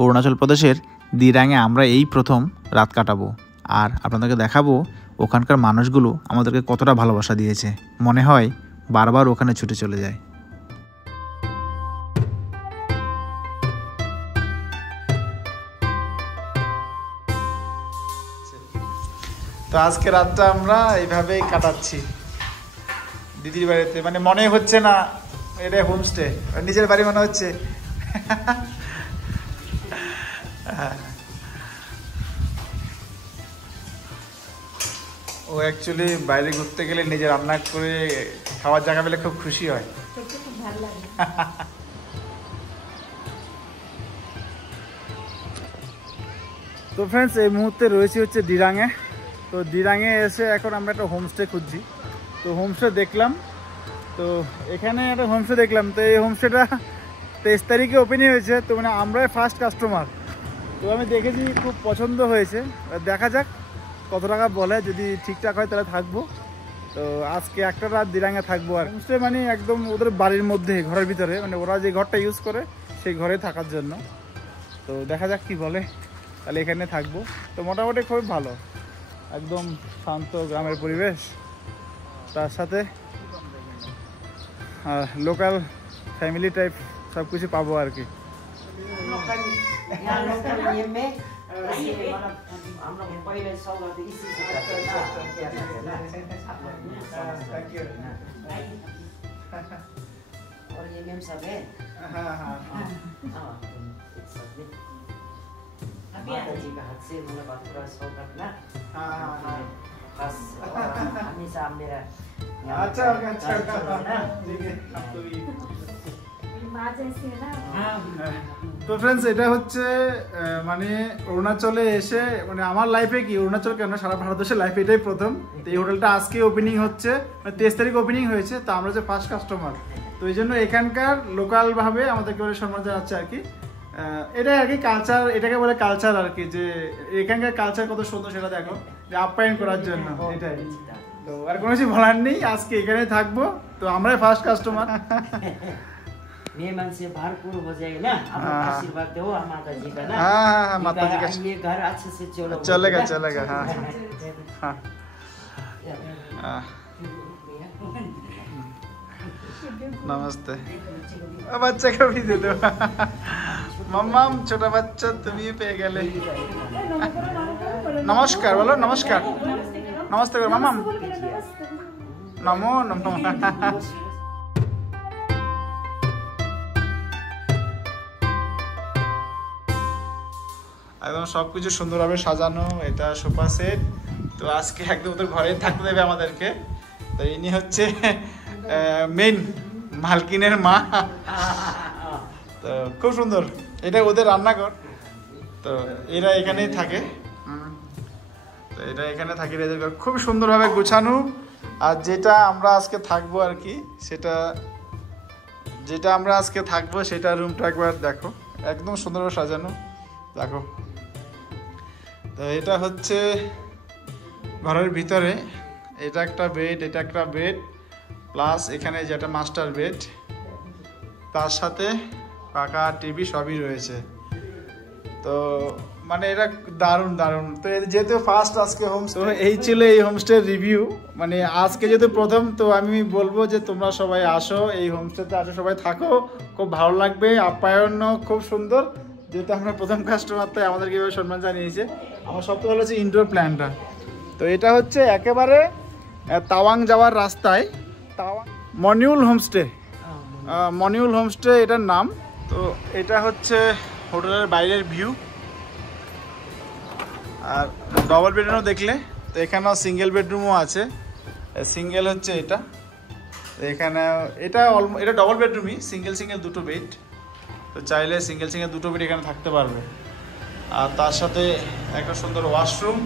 অরুণাচল প্রদেশের দিরাঙে আমরা এই প্রথম রাত কাটাবো। আর আপনাদেরকে দেখাবো ওখানকার মানুষগুলো আমাদেরকে কতটা ভালোবাসা দিয়েছে, মনে হয় বারবার ওখানে ছুটে চলে যায়। তো আজকে রাতটা আমরা এইভাবেই কাটাচ্ছি দিদির বাড়িতে। মানে মনে হচ্ছে না এটা হোমস্টে, নিজের বাড়ি মনে হচ্ছে। ও অ্যাকচুয়ালি বাইরে ঘুরতে গেলে নিজে রান্না করে খাওয়ার জায়গা পেলে খুব খুশি হয়। তো ফ্রেন্ডস, এই মুহূর্তে রয়েছে হচ্ছে দিরাঙে। তো দিরাঙে এসে এখন আমরা একটা হোমস্টে খুঁজছি। তো হোমস্টে দেখলাম, তো এখানে একটা হোমস্টে দেখলাম। তো এই হোমস্টেটা 23 তারিখে ওপেনিং হয়েছে। তো মানে আমরাই ফার্স্ট কাস্টমার। তো আমি দেখেছি, খুব পছন্দ হয়েছে। দেখা যাক কত টাকা বলে, যদি ঠিকঠাক হয় তাহলে থাকবো। তো আজকে একটা রাত দিরাঙে থাকবো। আর হোমস্টে মানে একদম ওদের বাড়ির মধ্যে, ঘরের ভিতরে, মানে ওরা যে ঘরটা ইউজ করে সেই ঘরে থাকার জন্য। তো দেখা যাক কি বলে, তাহলে এখানে থাকবো। তো মোটামুটি খুব ভালো, একদম শান্ত গ্রামের পরিবেশ, তার সাথে লোকাল ফ্যামিলি টাইপ সব কিছু পাবো আর কি। তো ফ্রেন্ডস, এটা হচ্ছে মানে অরুণাচলে এসে, মানে আমার লাইফে কি, অরুণাচল কেন সারা ভারতবর্ষের লাইফে এটাই প্রথম। তো এই হোটেলটা আজকে ওপেনিং হচ্ছে, মানে 23 তারিখ ওপেনিং হয়েছে। তো আমরা যে ফার্স্ট কাস্টমার, তো এই জন্য এখানকার লোকাল ভাবে আমাদেরকে সম্মান জানাচ্ছে আর কি। এটাই আর কি কালচার, এটাকে বলে কালচার আর কি, যে এখানকার কালচার কত সুন্দর সেটা দেখো, যে আপ্যায়ন করার জন্য এটাই। তো আর কোনো কিছু বলার নেই, আজকে এখানে থাকবো। তো আমরাই ফার্স্ট কাস্টমার। मेहमान से भरपूर हो जाएगा ना, आप आशीर्वाद दो माता जी का ना। हाँ, माता जी का ये घर अच्छे से चलेगा चलेगा। हाँ हाँ, नमस्ते। अब बच्चा का भी दे दो। मम्मा छोटा बच्चा तुम ही पे गए। नमस्कार बोलो, नमस्कार नमस्ते करो मम्मा। नमो नमो। একদম সবকিছু সুন্দরভাবে সাজানো, এটা সোফা সেট। তো আজকে একদম ওদের ঘরে থাকতে দেবে আমাদেরকে। তো ইনি হচ্ছে মেইন মালকিনের মা। তো খুব সুন্দর, এটা ওদের রান্নাঘর। তো এরা এখানেই থাকে। তো এটা এখানে থাকে, এদের ঘর খুব সুন্দরভাবে গোছানো। আর যেটা আমরা আজকে থাকবো আর কি, যেটা আমরা আজকে থাকবো সেটা রুমটা একবার দেখো, একদম সুন্দরভাবে সাজানো দেখো। তো এটা হচ্ছে ঘরের ভিতরে, এটা একটা বেড, এটা একটা বেড, প্লাস এখানে যেটা মাস্টার বেড, তার সাথে পাকা টিভি সবই রয়েছে। তো মানে এটা দারুণ দারুণ। তো যেহেতু ফার্স্ট আজকে হোমস্টে, এই ছিল এই হোমস্টের রিভিউ। মানে আজকে যেহেতু প্রথম, তো আমি বলবো যে তোমরা সবাই আসো, এই হোমস্টেতে আসো, সবাই থাকো, খুব ভালো লাগবে। আপ্যায়নও খুব সুন্দর, যেহেতু আমরা প্রথম কাস্টমার, তাই আমাদেরকে এভাবে সম্মান জানিয়েছে। আমার সবথেকে ভালো হচ্ছে ইনডোর প্ল্যানটা। তো এটা হচ্ছে একেবারে তাওয়াং যাওয়ার রাস্তায়, তাওয়াং মনিউল হোমস্টে, মনিউল হোমস্টে এটার নাম। তো এটা হচ্ছে হোটেলের বাইরের ভিউ। আর ডবল বেডরুমও দেখলে, তো এখানেও সিঙ্গেল বেডরুমও আছে। সিঙ্গেল হচ্ছে এটা, এখানে এটা ডবল বেডরুমই, সিঙ্গেল দুটো বেড। তো চাইলে সিঙ্গেল দুটো বেড এখানে থাকতে পারবে। আর তার সাথে একটা সুন্দর ওয়াশরুম,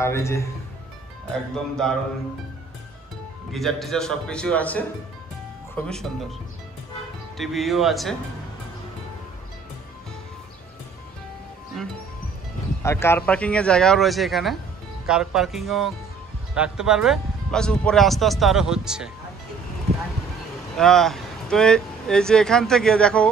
আর এই যে একদম দারুণ গিজার টিজার সব কিছু আছে, খুবই সুন্দর। টিভিও আছে। আর কার পার্কিং এর জায়গাও রয়েছে এখানে, কার পার্কিংও রাখতে পারবে। প্লাস উপরে আস্তে আস্তে আরো হচ্ছে। তো এই যে এখান থেকে দেখো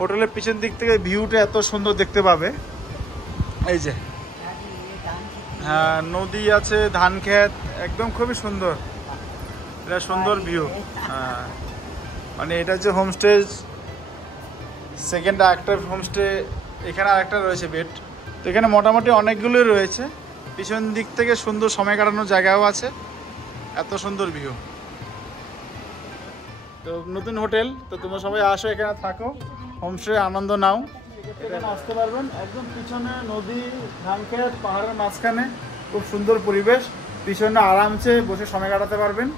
হোটেলের পিছন দিক থেকে ভিউটা এত সুন্দর দেখতে পাবে। এই যে হ্যাঁ, নদী আছে, ধান ক্ষেত, একদম খুবই সুন্দর। এটা সুন্দর ভিউ। হ্যাঁ, মানে এটা হচ্ছে হোমস্টে, সেকেন্ড আরেকটা হোমস্টে, এখানে আরেকটা রয়েছে বেড। তো এখানে মোটামুটি অনেকগুলোই রয়েছে। পিছন দিক থেকে সুন্দর সময় কাটানোর জায়গাও আছে, এত সুন্দর ভিউ। তো নতুন হোটেল, তো তোমরা সবাই আসো, এখানে থাকো, হোমস্টে আনন্দ নাও। এখানে আসতে পারবেন, একদম পিছনে নদী, ধান ক্ষেত, পাহাড়ের মাঝখানে, খুব সুন্দর পরিবেশ। পিছনে আরামসে বসে সময় কাটাতে পারবেন,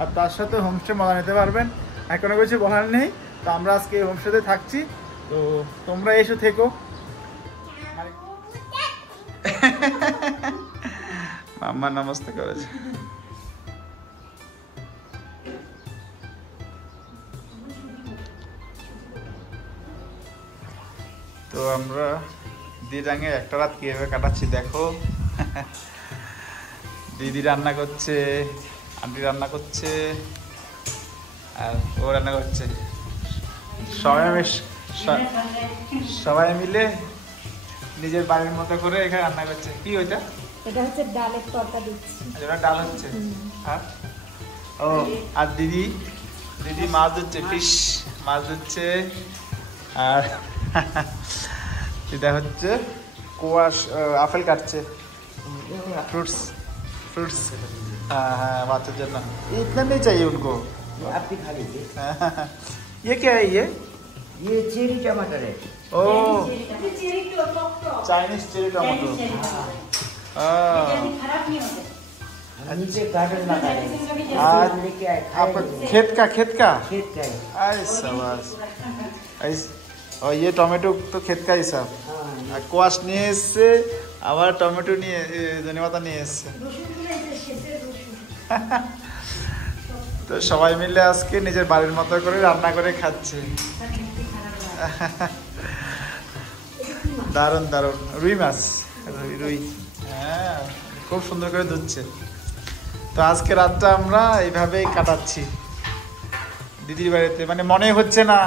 আর তার সাথে হোমস্টে মজা নিতে পারবেন। আর কোনো কিছু বলার নেই। তো আমরা আজকে এই হোমস্টেতে থাকছি, তো তোমরা এসে থেকো। মাম্মা নমস্তে করেছে। তো আমরা দিরাঙে একটা রাত কিভাবে কাটাচ্ছি দেখো। দিদি রান্না করছে, আন্টি রান্না করছে, আর ও রান্না করছে। সবাই মিলে নিজের বাড়ির মতো করে এখানে রান্না করছে। কি ওইটা? এটা হচ্ছে ডালের তরকা দিচ্ছি। ওটা ডাল হচ্ছে। আর ও, আর দিদি মাছ ধরছে, ফিশ মাছ ধরছে। আর এটা হচ্ছে কোয়াশ, আপেল কাটছে, फ्रूट्स। हाँ हाँ, बातों जन्ना इतना नहीं चाहिए उनको। आप भी खा लीजिए। ये क्या है ये चेरी टमाटर है। ओ, चाइनीज चेरी टमाटो। नीचे गार्डन लगा है। आज लेके आए, आप खेत का खेत का है। अरे शाबाश। और ये टमेटो तो खेत का ही सब। কোয়াশ নিয়ে এসছে, আবার টমেটো নিয়ে, ধনেপাতা নিয়ে এসছে। তো সবাই মিলে আজকে নিজের বাড়ির মতো করে রান্না করে খাচ্ছে। দারুণ দারুণ। রুই মাছ, রুই, হ্যাঁ, খুব সুন্দর করে ধুচ্ছে। তো আজকে রাতটা আমরা এইভাবেই কাটাচ্ছি দিদির বাড়িতে। মানে মনে হচ্ছে না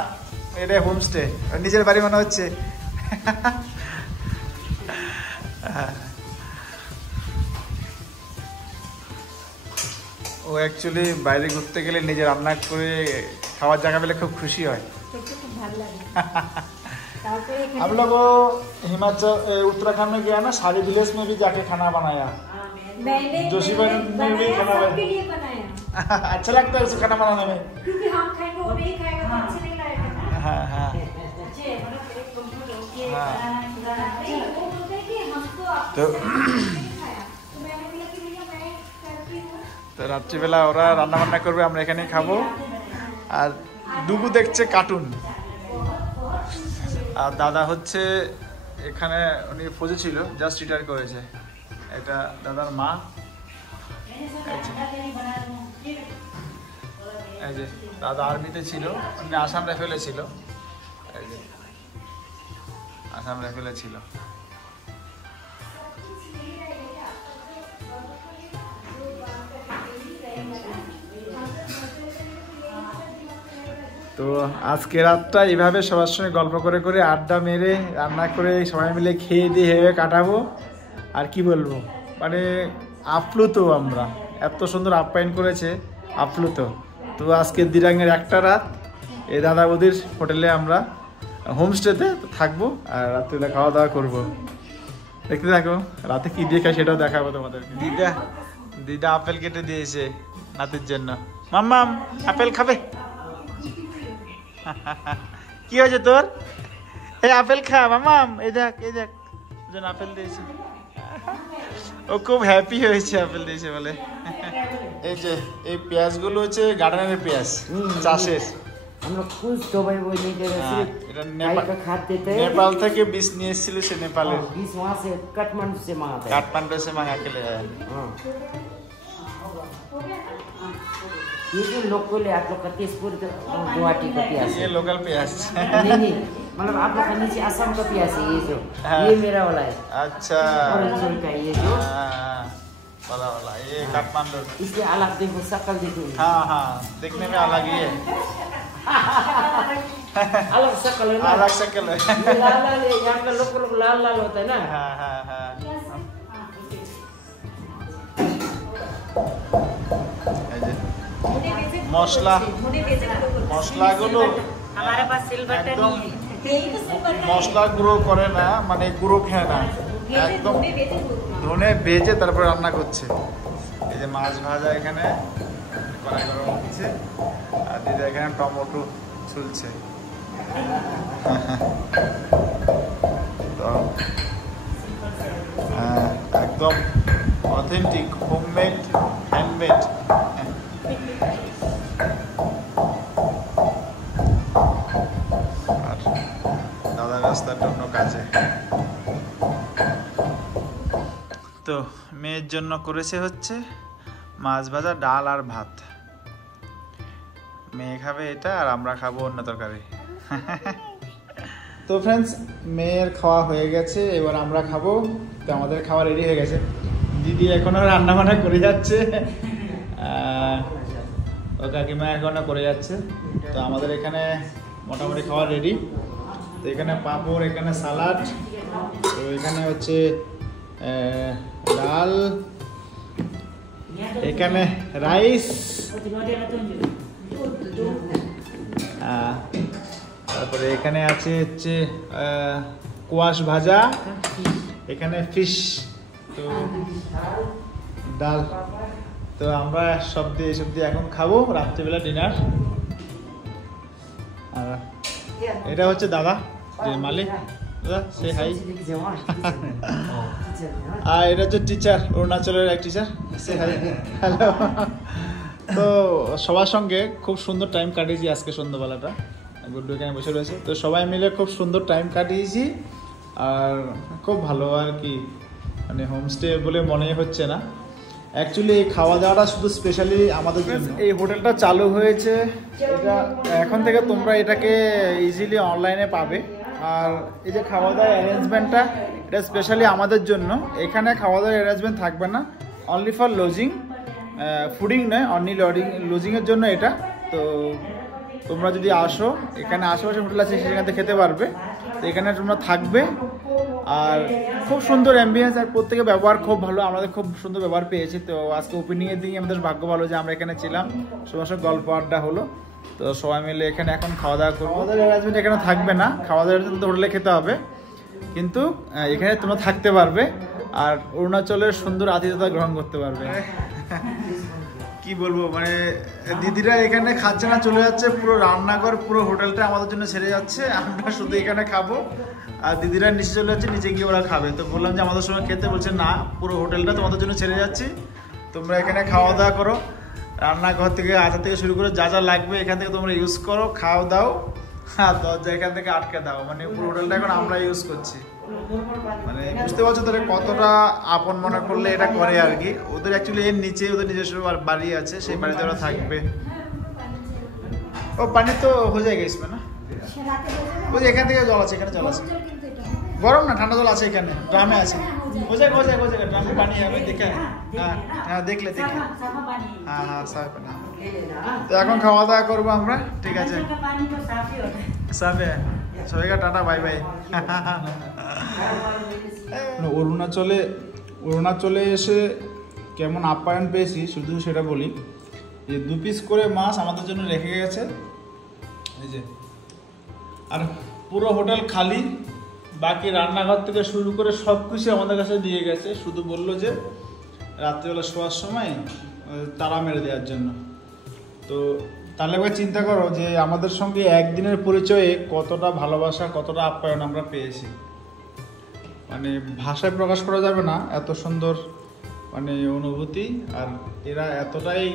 এটা হোমস্টে, নিজের বাড়ি মনে হচ্ছে। ও অ্যাকচুয়ালি বাইরে ঘুরতে গেলে নিজে রান্না করে খাওয়ার জায়গা পেলে খুব খুশি হয়। हम लोग हिमाचल उत्तराखंड में गया ना, सारी विलेज में भी जाके खाना बनाया। जोशीमठ में भी खाना बनाया। अच्छा लगता है उसे खाना बनाने में, क्योंकि हम खाएंगे वो नहीं खाएगा, तो अच्छा नहीं लगेगा ना। हाँ हाँ তো রাত্রিবেলা ওরা রান্না বান্না করবে, আমরা এখানে খাবো। আর ডুগু দেখছে কার্টুন। আর দাদা হচ্ছে এখানে, উনি ফৌজি ছিল, জাস্ট রিটায়ার করেছে। এটা দাদার মা। এই যে দাদা আর্মিতে ছিল, উনি আসাম রাইফেলে ছিল। এই যে আসাম রাইফেলে ছিল। তো আজকে রাতটা এইভাবে সবার সঙ্গে গল্প করে করে, আড্ডা মেরে, রান্না করে সবাই মিলে খেয়ে দিয়ে হেবে কাটাবো। আর কি বলবো, মানে আপ্লুত আমরা, এত সুন্দর আপ্যায়ন করেছে, আপ্লুত। তো আজকে দিরাঙের একটা রাত এই দাদা বৌদির হোটেলে আমরা হোমস্টেতে থাকবো, আর রাত্রিবেলা খাওয়া দাওয়া করবো। দেখতে থাকো রাতে কি দিয়ে খাই সেটাও দেখাবো তোমাদের। দিদা আপেল কেটে দিয়েছে নাতির জন্য। মাম্মাম আপেল খাবে? কি হয়েছে তোর? এই আপেল খা মামাম, এই দেখ আপেল দিয়েছে। ও খুব হ্যাপি হয়েছে আপেল দিয়েছে বলে। এই যে এই পেঁয়াজগুলো হচ্ছে গার্ডেনের পেঁয়াজ, চাষের। আমরা খুব সবাই ওই নিজের এটা নেপাল থেকে বীজ নিয়ে এসেছিল, সে নেপালের বীজ वहां से काठमांडू से मंगाता है। काठमांडू से मंगा के ले आया। ये जो लोकल है, आप लोग का तेजपुर गुवाहाटी का प्याज, ये लोकल प्याज नहीं मतलब आप लोग का नीचे असम का प्याज है। ये जो ये मेरा वाला है। अच्छा, ओरिजिनल का ये जो वाला ये काठमांडू। इसलिए अलग देखो, शकल देखो। हाँ हाँ, देखने में अलग ही है। अलग शक्ल है ना, अलग शक्ल है। ये लाल लाल है, यहाँ का लोग लाल लाल होता है ना। हाँ हाँ हाँ এই যে মশলা মশলাগুলো हमारे पास सिलबट्टा একদম नहीं है। মশলা গুঁড়ো করে না, মানে গুঁড়ো খায় না, একদম ধনে ভেজে তারপর রান্না করছে। এই যে মাছ ভাজা এখানে কড়াই গরম হচ্ছে, আর দিদা এখানে টমেটো ছুলছে। তো একদম অথেন্টিক হোমমেড হ্যান্ডমেড। আর দাদা ব্যস্ত অন্য কাজে। তো মেয়ের জন্য করেছে হচ্ছে মাছ ভাজা, ডাল আর ভাত। মেয়ে খাবে এটা আর আমরা খাবো অন্য তরকারি। তো ফ্রেন্ডস, মেয়ের খাওয়া হয়ে গেছে, এবার আমরা খাবো। তো আমাদের খাওয়া রেডি হয়ে গেছে, দিদি এখনো রান্না বান্না করে যাচ্ছে, ও কাকিমা এখনো করে যাচ্ছে। তো আমাদের এখানে মোটামুটি খাওয়া রেডি। তো এখানে পাঁপড়, এখানে সালাড, তো এখানে হচ্ছে ডাল, এখানে রাইস, তারপরে এখানে আছে হচ্ছে কোয়াশ ভাজা, এখানে ফিশ, তো ডাল। তো আমরা সব দিয়ে এখন খাবো রাত্রিবেলা ডিনার। আর এটা হচ্ছে দাদা, যে মালিক, দাদা সে হাই। আর এটা হচ্ছে টিচার, অরুণাচলের এক টিচার, সে হাই, হ্যালো। তো সবার সঙ্গে খুব সুন্দর টাইম কাটিয়েছি আজকে সন্ধ্যাবেলাটা। গুড্ডু এখানে বসে রয়েছে, তো সবাই মিলে খুব সুন্দর টাইম কাটিয়েছি। আর খুব ভালো আর কি, মানে হোমস্টে বলে মনে হচ্ছে না। অ্যাকচুয়ালি এই খাওয়া দাওয়াটা শুধু স্পেশালি আমাদের জন্য। এই হোটেলটা চালু হয়েছে, এটা এখন থেকে তোমরা এটাকে ইজিলি অনলাইনে পাবে। আর এই যে খাওয়া দাওয়ার অ্যারেঞ্জমেন্টটা, এটা স্পেশালি আমাদের জন্য। এখানে খাওয়া দাওয়ার অ্যারেঞ্জমেন্ট থাকবে না, অনলি ফর লজিং, ফুডিং নয়, অনলি লজিংয়ের জন্য এটা। তো তোমরা যদি আসো, এখানে আশেপাশে হোটেল আছে, সেখানে খেতে পারবে। তো এখানে তোমরা থাকবে, আর খুব সুন্দর অ্যাম্বিয়েন্স, আর প্রত্যেকের ব্যবহার খুব ভালো। আমাদের খুব সুন্দর ব্যবহার পেয়েছি। তো আজকে ওপেনিংয়ের দিকে আমাদের ভাগ্য ভালো যে আমরা এখানে ছিলাম, সবার সঙ্গে গল্প আড্ডা হলো। তো সবাই মিলে এখানে এখন খাওয়া দাওয়া করবো। খাওয়া দাওয়ার অ্যারেঞ্জমেন্ট এখানে থাকবে না, খাওয়া দাওয়ার তো হোটেলে খেতে হবে, কিন্তু এখানে তোমরা থাকতে পারবে আর অরুণাচলের সুন্দর আতিথ্যতা গ্রহণ করতে পারবে। কি বলবো, মানে দিদিরা এখানে খাচ্ছে না, চলে যাচ্ছে। পুরো রান্নাঘর, পুরো হোটেলটা আমাদের জন্য ছেড়ে যাচ্ছে, আমরা শুধু এখানে খাবো। আর দিদিরা নিচে চলে যাচ্ছে, নিচে গিয়ে ওরা খাবে। তো বললাম যে আমাদের সঙ্গে খেতে, বলছে না, পুরো হোটেলটা তোমাদের জন্য ছেড়ে যাচ্ছি, তোমরা এখানে খাওয়া দাওয়া করো। রান্নাঘর থেকে আচার থেকে শুরু করে যা যা লাগবে এখান থেকে তোমরা ইউজ করো, খাও দাও, আর দরজা এখান থেকে আটকে দাও। মানে পুরো হোটেলটা এখন আমরা ইউজ করছি। মানে বুঝতে পারছো তাহলে কতটা আপন মনে করলে এটা করে আর কি। ওদের অ্যাকচুয়ালি এর নিচে ওদের নিজস্ব বাড়ি আছে, সেই বাড়িতে ওরা থাকবে। ও পানি তো হয়ে যায় গেছে না, ওই যে এখান থেকে জল আছে, এখানে জল আছে, গরম না ঠান্ডা জল আছে, এখানে ড্রামে আছে, हो जाएगा ड्रम में पानी है, अभी देखा है। हाँ देख ले हाँ हाँ साफ है ना। তো এখন খাওয়া দাওয়া করবো আমরা, ঠিক আছে, সাফে সবাইকে টাটা বাই বাই। অরুণাচলে এসে কেমন আপ্যায়ন পেয়েছি শুধু সেটা বলি, যে 2 পিস করে মাছ আমাদের জন্য রেখে গেছে এই যে, আর পুরো হোটেল খালি, বাকি রান্নাঘর থেকে শুরু করে সব কিছু আমাদের কাছে দিয়ে গেছে। শুধু বললো যে রাত্রিবেলা শোয়ার সময় তারা মেরে দেওয়ার জন্য। তো তাহলে একবার চিন্তা করো যে আমাদের সঙ্গে একদিনের পরিচয়ে কতটা ভালোবাসা, কতটা আপ্যায়ন আমরা পেয়েছি। মানে ভাষায় প্রকাশ করা যাবে না এত সুন্দর মানে অনুভূতি, আর এরা এতটাই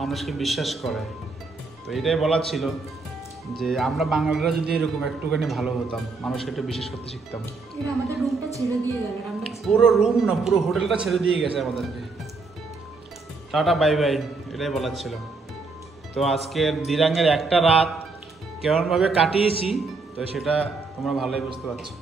মানুষকে বিশ্বাস করে। তো এটাই বলার ছিল যে আমরা বাঙালিরা যদি এরকম একটুখানি ভালো হতাম, মানুষকে একটু বিশ্বাস করতে শিখতাম। আমাদের রুমটা ছেড়ে দিয়ে গেল, পুরো রুম না পুরো হোটেলটা ছেড়ে দিয়ে গেছে আমাদেরকে। টাটা বাই বাই, এটাই বলার ছিল। তো আজকের দিরাঙের একটা রাত কেমনভাবে কাটিয়েছি তো সেটা তোমরা ভালোই বুঝতে পারছো।